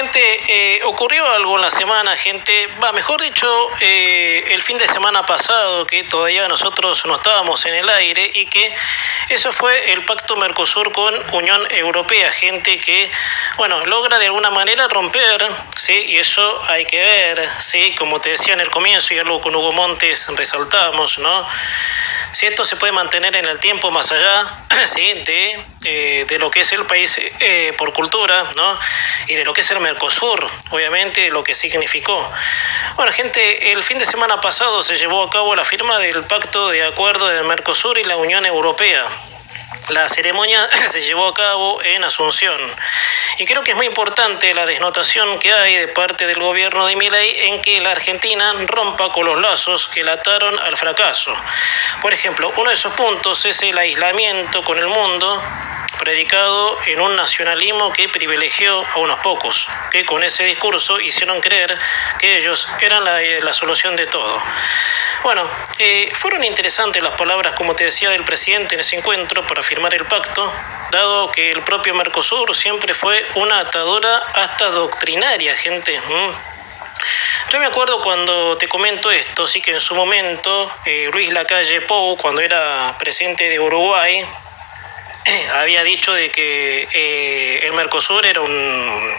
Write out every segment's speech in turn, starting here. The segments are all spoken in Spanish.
Gente, ocurrió algo en la semana, gente, mejor dicho, el fin de semana pasado, que todavía nosotros no estábamos en el aire, y que eso fue el pacto Mercosur con Unión Europea, gente que, bueno, logra de alguna manera romper, ¿sí? Y eso hay que ver, ¿sí? Como te decía en el comienzo, y algo con Hugo Montes resaltamos, ¿no? Si esto se puede mantener en el tiempo más allá, ¿sí? de lo que es el país por cultura, ¿no? Y de lo que es el Mercosur, obviamente, lo que significó. Bueno, gente, el fin de semana pasado se llevó a cabo la firma del Pacto de Acuerdo del Mercosur y la Unión Europea. La ceremonia se llevó a cabo en Asunción. Y creo que es muy importante la desnotación que hay de parte del gobierno de Milei en que la Argentina rompa con los lazos que la ataron al fracaso. Por ejemplo, uno de esos puntos es el aislamiento con el mundo, predicado en un nacionalismo que privilegió a unos pocos, que con ese discurso hicieron creer que ellos eran la solución de todo. Bueno, fueron interesantes las palabras, como te decía, del presidente en ese encuentro para firmar el pacto, dado que el propio Mercosur siempre fue una atadura hasta doctrinaria, gente. Yo me acuerdo cuando te comento esto, sí, que en su momento Luis Lacalle Pou, cuando era presidente de Uruguay, había dicho de que el Mercosur era un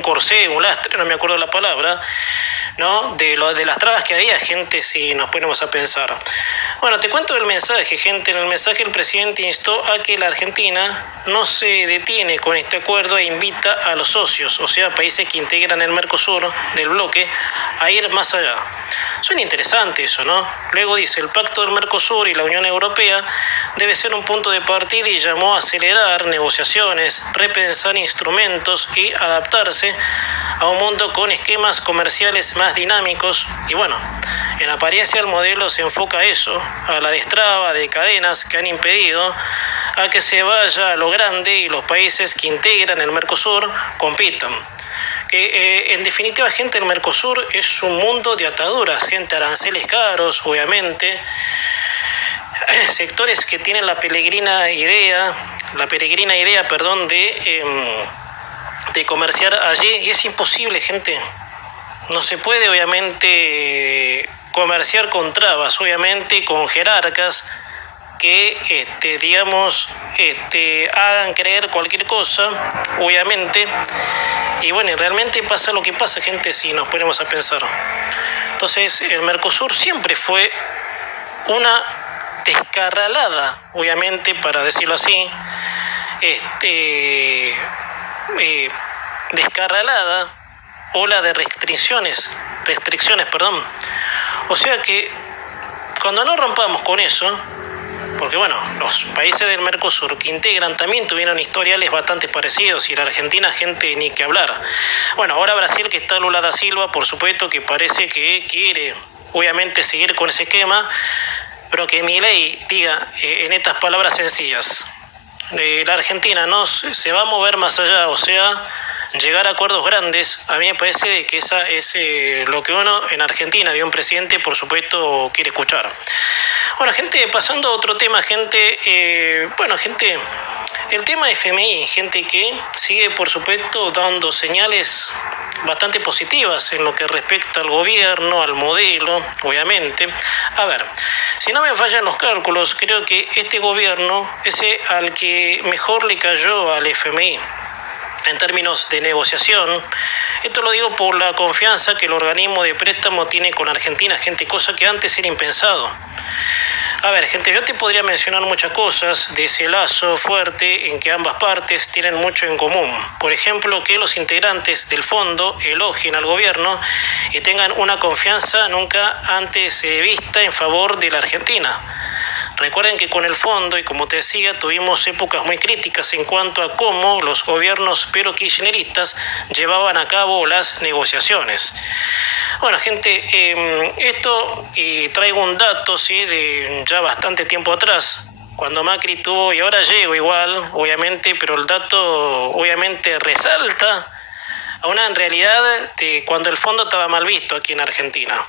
corsé, un lastre, no me acuerdo la palabra, ¿no? De las trabas que había, gente, si nos ponemos a pensar. Bueno, te cuento el mensaje, gente. En el mensaje el presidente instó a que la Argentina no se detiene con este acuerdo e invita a los socios, o sea, países que integran el Mercosur del bloque, a ir más allá. Suena interesante eso, ¿no? Luego dice, el pacto del Mercosur y la Unión Europea debe ser un punto de partida y llamó a acelerar negociaciones, repensar instrumentos y adaptarse a un mundo con esquemas comerciales más dinámicos. Y bueno, en apariencia el modelo se enfoca a eso, a la destraba de cadenas que han impedido a que se vaya a lo grande y los países que integran el Mercosur compitan. Que en definitiva, gente, el Mercosur es un mundo de ataduras, gente, aranceles caros, obviamente, sectores que tienen la peregrina idea, de comerciar allí, y es imposible, gente. No se puede, obviamente, comerciar con trabas, obviamente, con jerarcas que, hagan creer cualquier cosa, obviamente. Y bueno, realmente pasa lo que pasa, gente, si nos ponemos a pensar. Entonces, el Mercosur siempre fue una descarralada, obviamente, para decirlo así, descarralada ola de restricciones, O sea que cuando no rompamos con eso, porque bueno, los países del Mercosur que integran también tuvieron historiales bastante parecidos, y la Argentina, gente, ni que hablar. Bueno, ahora Brasil, que está Lula da Silva, por supuesto que parece que quiere, obviamente, seguir con ese esquema, pero que Milei diga en estas palabras sencillas, la Argentina no se va a mover más allá, o sea, llegar a acuerdos grandes. A mí me parece de que esa es lo que uno en Argentina de un presidente, por supuesto, quiere escuchar. Bueno, gente, pasando a otro tema, gente, gente, el tema FMI, gente, que sigue, por supuesto, dando señales bastante positivas en lo que respecta al gobierno, al modelo, obviamente. A ver, si no me fallan los cálculos, creo que este gobierno es al que mejor le cayó al FMI en términos de negociación. Esto lo digo por la confianza que el organismo de préstamo tiene con Argentina, gente, cosa que antes era impensado. A ver, gente, yo te podría mencionar muchas cosas de ese lazo fuerte en que ambas partes tienen mucho en común. Por ejemplo, que los integrantes del fondo elogien al gobierno y tengan una confianza nunca antes vista en favor de la Argentina. Recuerden que con el fondo, y como te decía, tuvimos épocas muy críticas en cuanto a cómo los gobiernos pero kirchneristas llevaban a cabo las negociaciones. Bueno, gente, esto, y traigo un dato, ¿sí?, de ya bastante tiempo atrás, cuando Macri tuvo, y ahora llego igual, obviamente, pero el dato obviamente resalta a una realidad de cuando el fondo estaba mal visto aquí en Argentina.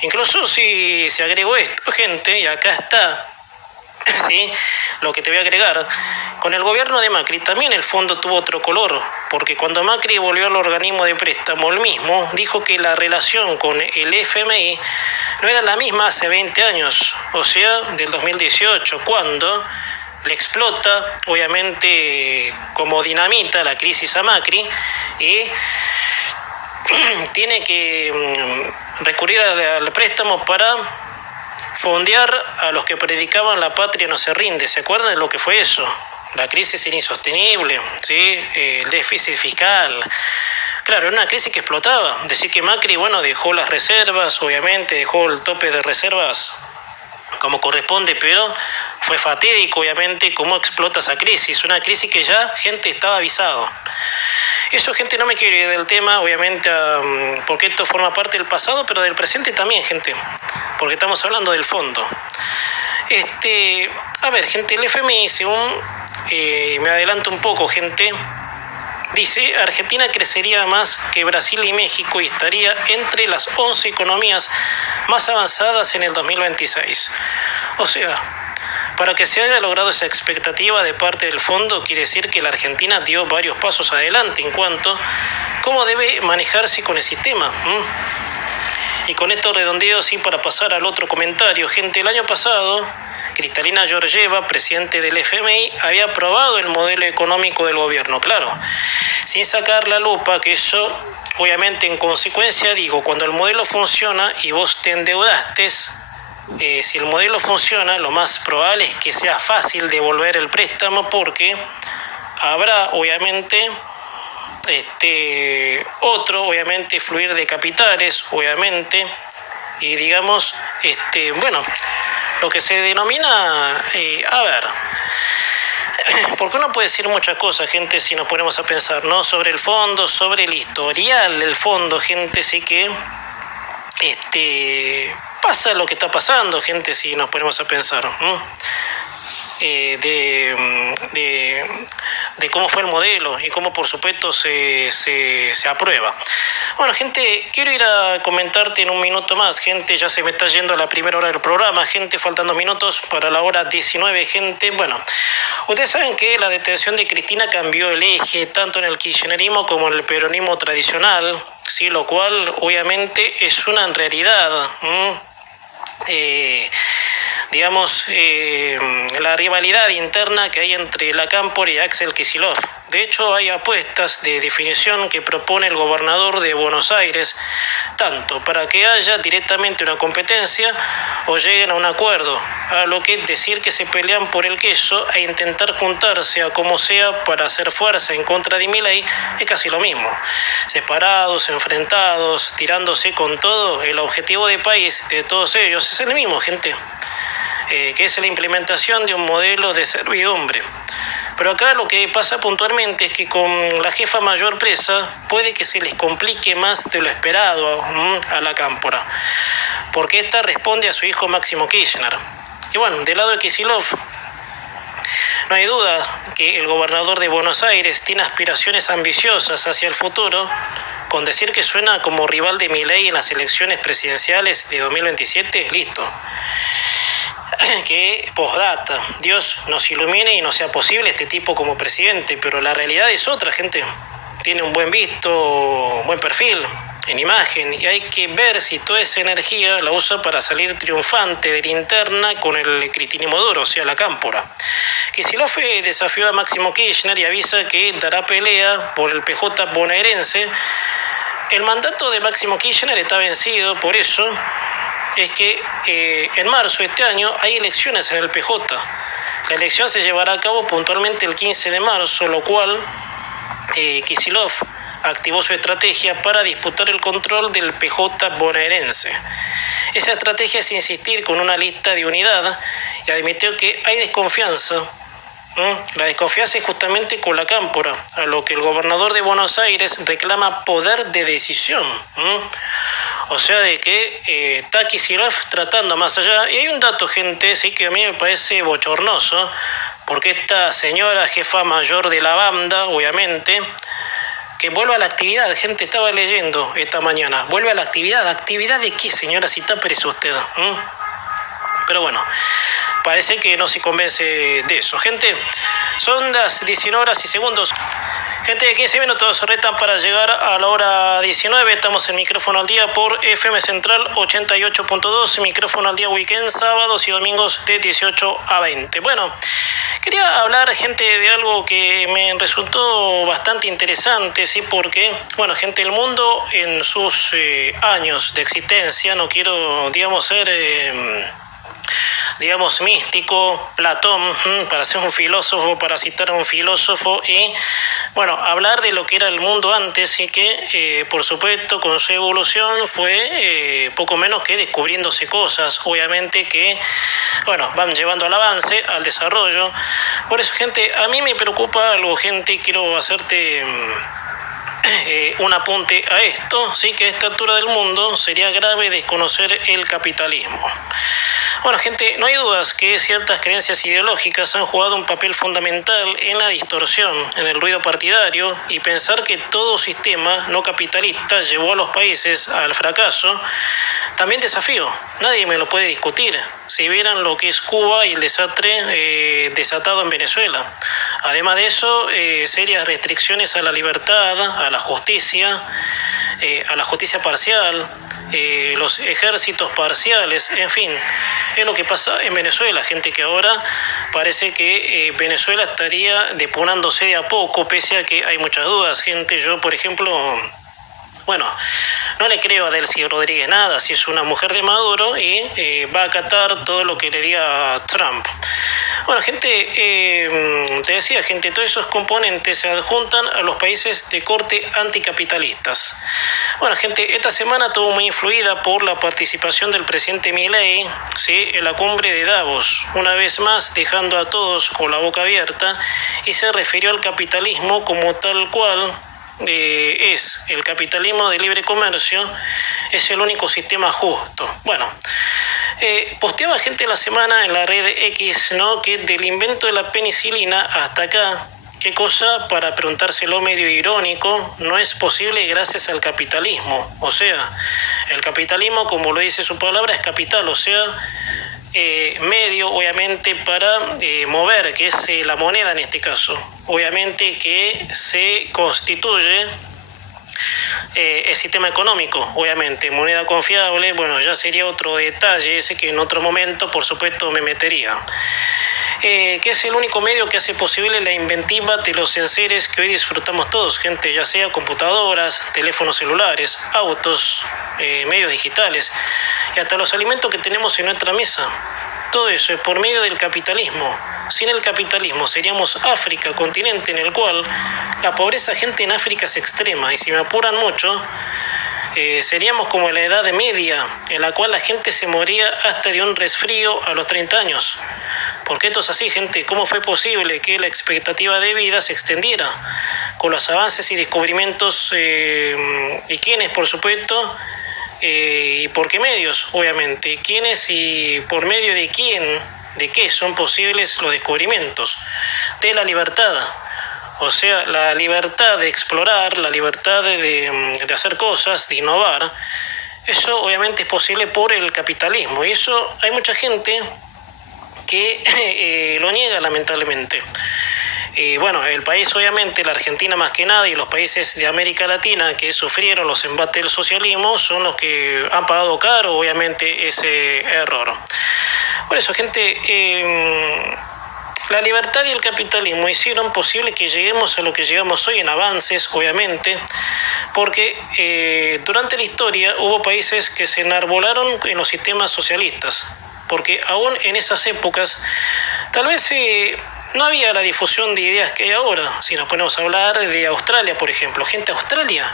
Incluso si se agregó esto, gente, y acá está, ¿sí?, lo que te voy a agregar, con el gobierno de Macri también el fondo tuvo otro color. porque cuando Macri volvió al organismo de préstamo, él mismo dijo que la relación con el FMI no era la misma hace 20 años, o sea, del 2018, cuando le explota, obviamente, como dinamita la crisis a Macri y tiene que recurrir al préstamo para fondear a los que predicaban la patria no se rinde. ¿Se acuerdan de lo que fue eso? La crisis era insostenible, ¿sí? El déficit fiscal. Claro, era una crisis que explotaba. Decir que Macri, bueno, dejó las reservas, obviamente, dejó el tope de reservas como corresponde, pero fue fatídico, obviamente, cómo explota esa crisis. Una crisis que ya gente estaba avisado. Eso, gente, no me quiero ir del tema, obviamente, porque esto forma parte del pasado, pero del presente también, gente, porque estamos hablando del fondo. A ver, gente, el FMI, según me adelanto un poco, gente, dice, Argentina crecería más que Brasil y México y estaría entre las 11 economías más avanzadas en el 2026. O sea, para que se haya logrado esa expectativa de parte del fondo, quiere decir que la Argentina dio varios pasos adelante en cuanto a cómo debe manejarse con el sistema. Y con esto redondeo, sí, para pasar al otro comentario. Gente, el año pasado, Kristalina Georgieva, presidente del FMI, había aprobado el modelo económico del gobierno, claro, sin sacar la lupa, que eso, obviamente, en consecuencia, digo, cuando el modelo funciona y vos te endeudaste, si el modelo funciona, lo más probable es que sea fácil devolver el préstamo porque habrá, obviamente, obviamente, fluir de capitales, obviamente, y digamos, bueno, lo que se denomina, porque uno puede decir muchas cosas, gente, si nos ponemos a pensar, ¿no? Sobre el fondo, sobre el historial del fondo, gente, sí que, pasa lo que está pasando, gente, si nos ponemos a pensar, ¿no? De cómo fue el modelo y cómo, por supuesto, se aprueba. Bueno, gente, quiero ir a comentarte en un minuto más, gente, ya se me está yendo la primera hora del programa, gente, faltan 2 minutos para la hora 19, gente. Bueno, ustedes saben que la detención de Cristina cambió el eje, tanto en el kirchnerismo como en el peronismo tradicional, ¿sí? Lo cual, obviamente, es una realidad. Digamos, la rivalidad interna que hay entre la Cámpora y Axel Kicillof. De hecho, hay apuestas de definición que propone el gobernador de Buenos Aires, tanto para que haya directamente una competencia o lleguen a un acuerdo, a lo que decir que se pelean por el queso e intentar juntarse a como sea para hacer fuerza en contra de Milei es casi lo mismo. Separados, enfrentados, tirándose con todo, el objetivo de país de todos ellos es el mismo, gente. Que es la implementación de un modelo de servidumbre. Pero acá lo que pasa puntualmente es que con la jefa mayor presa puede que se les complique más de lo esperado a la Cámpora, porque esta responde a su hijo Máximo Kirchner. Y bueno, del lado de Kicillof, no hay duda que el gobernador de Buenos Aires tiene aspiraciones ambiciosas hacia el futuro, con decir que suena como rival de Milei en las elecciones presidenciales de 2027, listo. Que postdata, Dios nos ilumine y no sea posible este tipo como presidente, pero la realidad es otra, gente. Tiene un buen visto, un buen perfil en imagen y hay que ver si toda esa energía la usa para salir triunfante de la interna con el cristinismo duro, o sea, la Cámpora. Kicillof desafió a Máximo Kirchner y avisa que dará pelea por el PJ bonaerense. El mandato de Máximo Kirchner está vencido, por eso es que en marzo de este año hay elecciones en el PJ. La elección se llevará a cabo puntualmente el 15 de marzo, lo cual Kicillof activó su estrategia para disputar el control del PJ bonaerense. Esa estrategia es insistir con una lista de unidad y admitió que hay desconfianza. La desconfianza es justamente con la Cámpora, a lo que el gobernador de Buenos Aires reclama poder de decisión. O sea, de que está Kicillof tratando más allá. Y hay un dato, gente, sí, que a mí me parece bochornoso, porque esta señora jefa mayor de la banda, obviamente, que vuelve a la actividad, gente, estaba leyendo esta mañana, vuelve a la actividad. ¿Actividad de qué, señora, si está presa usted? Pero bueno, parece que no se convence de eso. Gente, son las 19 horas y segundos. Gente de 15 minutos retan para llegar a la hora 19. Estamos en Micrófono al Día por FM Central 88.2. Micrófono al Día Weekend, sábados y domingos de 18 a 20. Bueno, quería hablar, gente, de algo que me resultó bastante interesante, ¿sí? Porque, bueno, gente, el mundo en sus años de existencia, no quiero, digamos, ser... digamos, místico, Platón, para ser un filósofo, para citar a un filósofo, y bueno, hablar de lo que era el mundo antes y que, por supuesto, con su evolución fue poco menos que descubriéndose cosas, obviamente que, bueno, van llevando al avance, al desarrollo. Por eso, gente, a mí me preocupa algo, gente, quiero hacerte... un apunte a esto, sí, que a esta altura del mundo sería grave desconocer el capitalismo. Bueno, gente, no hay dudas que ciertas creencias ideológicas han jugado un papel fundamental en la distorsión, en el ruido partidario, y pensar que todo sistema no capitalista llevó a los países al fracaso, también desafío, nadie me lo puede discutir. Si vieran lo que es Cuba y el desastre desatado en Venezuela. Además de eso, serias restricciones a la libertad, a la justicia parcial, los ejércitos parciales, en fin, es lo que pasa en Venezuela, gente, que ahora parece que Venezuela estaría depurándose de a poco, pese a que hay muchas dudas, gente. Yo, por ejemplo, bueno, no le creo a Delcy Rodríguez nada, si es una mujer de Maduro y va a acatar todo lo que le diga Trump. Bueno, gente, te decía, gente, todos esos componentes se adjuntan a los países de corte anticapitalistas. Bueno, gente, esta semana estuvo muy influida por la participación del presidente Milei, ¿sí?, en la cumbre de Davos, una vez más dejando a todos con la boca abierta, y se refirió al capitalismo como tal cual es el capitalismo de libre comercio, es el único sistema justo. Bueno, posteaba, gente, la semana en la red X, ¿no?, que del invento de la penicilina hasta acá, qué cosa, para preguntárselo medio irónico, no es posible gracias al capitalismo. O sea, el capitalismo, como lo dice su palabra, es capital, o sea, medio, obviamente, para mover, que es la moneda en este caso. Obviamente que se constituye el sistema económico, obviamente, moneda confiable, bueno, ya sería otro detalle ese que en otro momento, por supuesto, me metería. Que es el único medio que hace posible la inventiva de los enseres que hoy disfrutamos todos, gente, ya sea computadoras, teléfonos celulares, autos, medios digitales y hasta los alimentos que tenemos en nuestra mesa. Todo eso es por medio del capitalismo. Sin el capitalismo seríamos África, continente en el cual la pobreza, gente, en África es extrema, y si me apuran mucho, seríamos como la Edad Media, en la cual la gente se moría hasta de un resfrío a los 30 años. Porque esto es así, gente. ¿Cómo fue posible que la expectativa de vida se extendiera con los avances y descubrimientos y quiénes, por supuesto, y por qué medios, obviamente? ¿Quiénes y por medio de quién, de qué son posibles los descubrimientos? De la libertad. O sea, la libertad de explorar, la libertad de hacer cosas, de innovar. Eso obviamente es posible por el capitalismo. Y eso hay mucha gente que lo niega, lamentablemente. Bueno, el país, obviamente, la Argentina más que nada, y los países de América Latina que sufrieron los embates del socialismo son los que han pagado caro, obviamente, ese error. Por eso, gente, la libertad y el capitalismo hicieron posible que lleguemos a lo que llegamos hoy en avances, obviamente, porque durante la historia hubo países que se enarbolaron en los sistemas socialistas, porque aún en esas épocas tal vez no había la difusión de ideas que hay ahora. Si nos ponemos a hablar de Australia, por ejemplo, gente, Australia,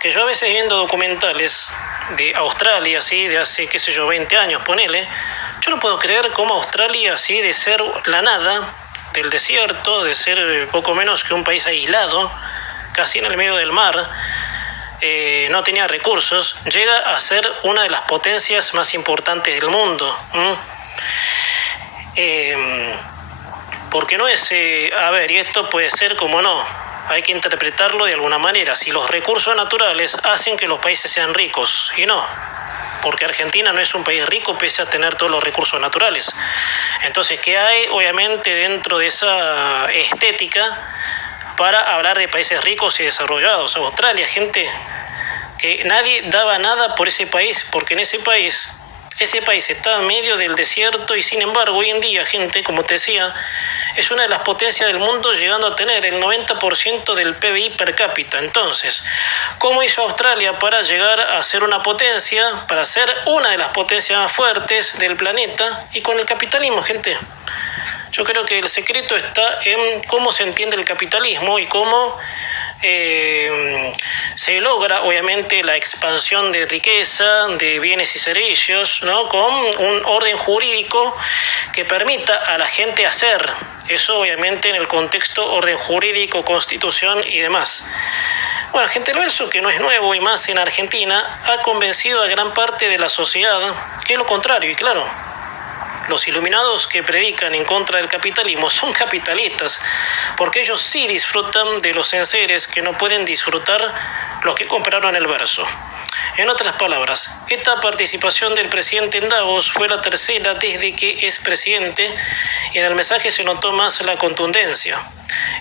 que yo a veces viendo documentales de Australia, así de hace, qué sé yo, 20 años, ponele, yo no puedo creer cómo Australia, así de ser la nada del desierto, de ser poco menos que un país aislado, casi en el medio del mar, no tenía recursos, llega a ser una de las potencias más importantes del mundo. Porque no es, a ver, y esto puede ser como no, hay que interpretarlo de alguna manera, si los recursos naturales hacen que los países sean ricos, y no, porque Argentina no es un país rico pese a tener todos los recursos naturales. Entonces, ¿qué hay? Obviamente, dentro de esa estética para hablar de países ricos y desarrollados. Australia, gente, que nadie daba nada por ese país, porque en ese país está en medio del desierto y sin embargo hoy en día, gente, como te decía, es una de las potencias del mundo, llegando a tener el 90% del PBI per cápita. Entonces, ¿cómo hizo Australia para llegar a ser una potencia, para ser una de las potencias más fuertes del planeta? Y con el capitalismo, gente. Yo creo que el secreto está en cómo se entiende el capitalismo y cómo se logra, obviamente, la expansión de riqueza, de bienes y servicios, ¿no? Con un orden jurídico que permita a la gente hacer. Eso, obviamente, en el contexto orden jurídico, constitución y demás. Bueno, gente, el verso, que no es nuevo y más en Argentina, ha convencido a gran parte de la sociedad que es lo contrario. Y claro, los iluminados que predican en contra del capitalismo son capitalistas, porque ellos sí disfrutan de los enseres que no pueden disfrutar los que compraron el verso. En otras palabras, esta participación del presidente en Davos fue la tercera desde que es presidente y en el mensaje se notó más la contundencia.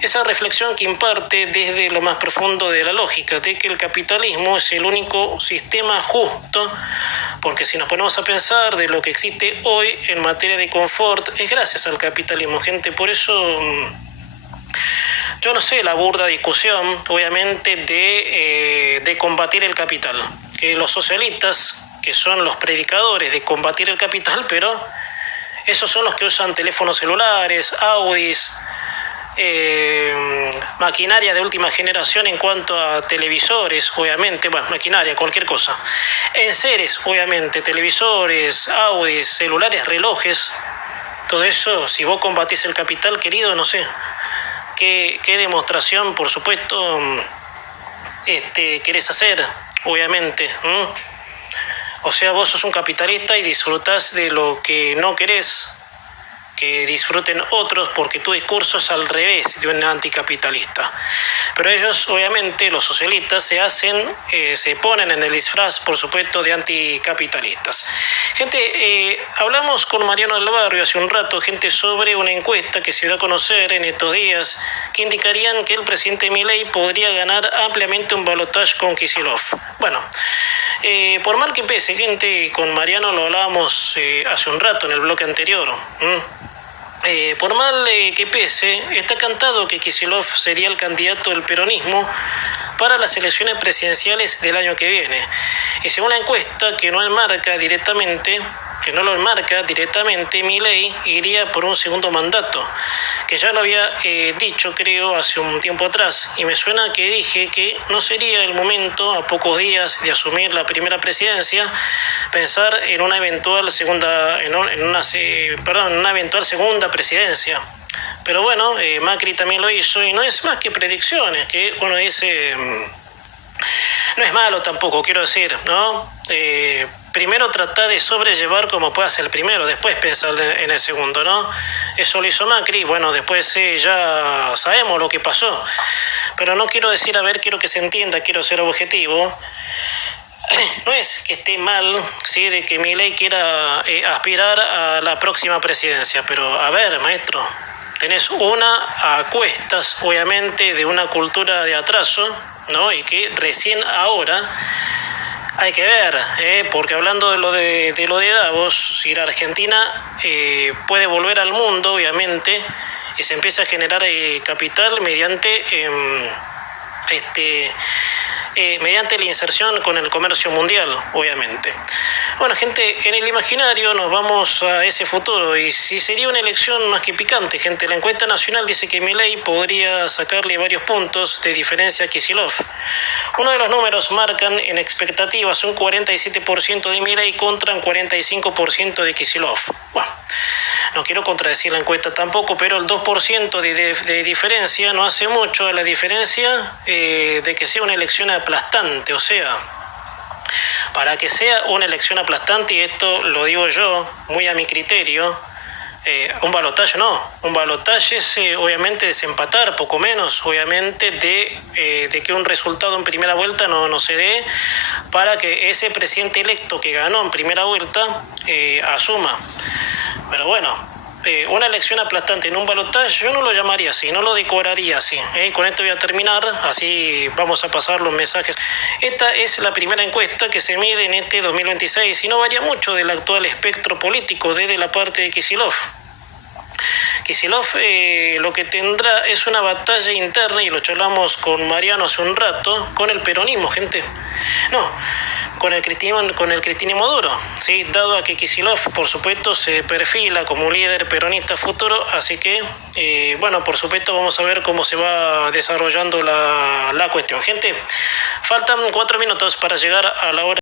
Esa reflexión que imparte desde lo más profundo de la lógica, de que el capitalismo es el único sistema justo, porque si nos ponemos a pensar de lo que existe hoy en materia de confort, es gracias al capitalismo, gente. Por eso yo no sé la burda discusión, obviamente, de combatir el capital. Que los socialistas, que son los predicadores de combatir el capital, pero esos son los que usan teléfonos celulares, Audis, maquinaria de última generación en cuanto a televisores, obviamente, bueno, maquinaria, cualquier cosa. Enseres, obviamente, televisores, Audis, celulares, relojes, todo eso. Si vos combatís el capital, querido, no sé qué demostración, por supuesto, querés hacer, obviamente. O sea, vos sos un capitalista y disfrutás de lo que no querés que disfruten otros, porque tu discurso es al revés de un anticapitalista. Pero ellos, obviamente, los socialistas, se ponen en el disfraz, por supuesto, de anticapitalistas. Gente, hablamos con Mariano del Barrio hace un rato, gente, sobre una encuesta que se dio a conocer en estos días, que indicarían que el presidente Milei podría ganar ampliamente un balotaje con Kicillof. Bueno, por mal que pese, gente, con Mariano lo hablábamos hace un rato en el bloque anterior. Por mal que pese, está cantado que Kicillof sería el candidato del peronismo para las elecciones presidenciales del año que viene. Y según la encuesta, que no lo enmarca directamente, Milei iría por un segundo mandato, que ya lo había dicho, creo, hace un tiempo atrás, y me suena que dije que no sería el momento, a pocos días de asumir la primera presidencia, pensar en una eventual segunda presidencia. Pero bueno, Macri también lo hizo y no es más que predicciones, que uno dice, no es malo tampoco, quiero decir, ¿no? Primero tratar de sobrellevar como puedas el primero, después pensar en el segundo, ¿no? Eso lo hizo Macri, bueno, después ya sabemos lo que pasó. Pero no quiero decir, quiero que se entienda, quiero ser objetivo. No es que esté mal, ¿sí?, de que Milei quiera aspirar a la próxima presidencia, pero a ver, maestro, tenés una a cuestas, obviamente, de una cultura de atraso, ¿no? Y que recién ahora hay que ver, porque hablando de lo de Davos, si la Argentina puede volver al mundo, obviamente, y se empieza a generar capital mediante la inserción con el comercio mundial, obviamente. Bueno, gente, en el imaginario nos vamos a ese futuro, y si sería una elección más que picante, gente. La encuesta nacional dice que Milei podría sacarle varios puntos de diferencia a Kicillof. Uno de los números marcan en expectativas un 47% de Milei contra un 45% de Kicillof. Bueno, no quiero contradecir la encuesta tampoco, pero el 2% de diferencia no hace mucho a la diferencia de que sea una elección aplastante. O sea, para que sea una elección aplastante, y esto lo digo yo muy a mi criterio, un balotaje es obviamente desempatar, poco menos, obviamente, de que un resultado en primera vuelta no se dé, para que ese presidente electo que ganó en primera vuelta asuma. Pero bueno, una elección aplastante en un balotaje, yo no lo llamaría así, no lo decoraría así. Con esto voy a terminar, así vamos a pasar los mensajes. Esta es la primera encuesta que se mide en este 2026 y no varía mucho del actual espectro político desde la parte de Kicillof. Kicillof lo que tendrá es una batalla interna, y lo charlamos con Mariano hace un rato, con el peronismo, gente. No, con el cristinismo duro, ¿sí? Dado a que Kicillof, por supuesto, se perfila como un líder peronista futuro, así que, bueno, por supuesto, vamos a ver cómo se va desarrollando la cuestión. Gente, faltan 4 minutos para llegar a la hora.